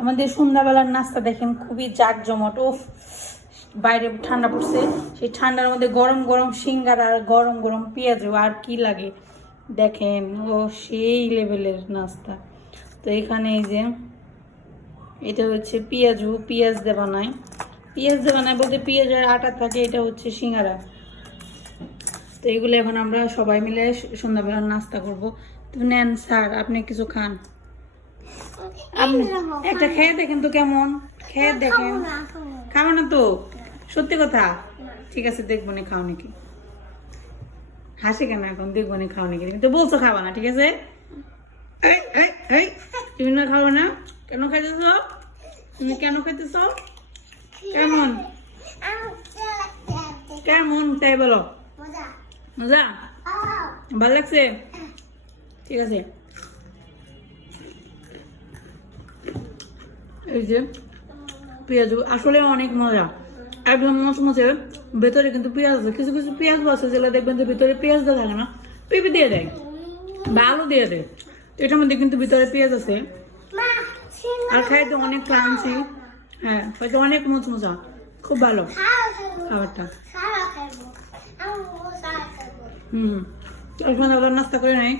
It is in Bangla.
আমাদের সন্ধ্যাবেলার নাস্তা দেখেন খুবই জাঁকজমট। ও বাইরে ঠান্ডা পড়ছে, সেই ঠান্ডার মধ্যে গরম গরম সিঙ্গারা আর গরম গরম পেঁয়াজ, আর কি লাগে দেখেন। ও সেই লেভেলের নাস্তা। তো এখানে এই যে এটা হচ্ছে পেঁয়াজু, পেঁয়াজ দিয়ে বানায়। পেঁয়াজ দিয়ে বানায় বলতে পেঁয়াজের আটা থাকে, এটা হচ্ছে সিঙ্গারা। তো এগুলো এখন আমরা সবাই মিলে সন্ধ্যাবেলার নাস্তা করব। তো নেন স্যার, আপনি কিছু খান। আপনি একটা খেয়ে দেখেন তো কেমন, খেয়ে দেখেন। খাবো না তো? সত্যি কথা? ঠিক আছে, দেখবো না খাও নাকি। হাসি কেন এখন? দেখবো না খাও নাকি? তুমি তো বলছো খাবা না, ঠিক আছে? তুমি না খাবো না? কেন খাইতেছ? তুমি কেন খাইতেছ? কেমন কেমন তাই বলো। মজা? ভালো লাগছে? ঠিক আছে। এই যে পেঁয়াজ আসলে অনেক মজা, একদম মচমচে। ভেতরে কিন্তু পেঁয়াজ আছে, কিছু কিছু পেঁয়াজ আছে যেগুলো দেখবেন যে ভিতরে পেঁয়াজ দেওয়া থাকে না, পেঁপে দিয়ে দেয় বা আলু দিয়ে দেয়। এটার মধ্যে কিন্তু ভিতরে পেঁয়াজ আছে, আর খাইতে অনেক ক্রাঞ্চি। হ্যাঁ, হয়তো অনেক মচমচা, খুব ভালো খাবারটা। সন্ধ্যাবেলা নাস্তা করে নাই।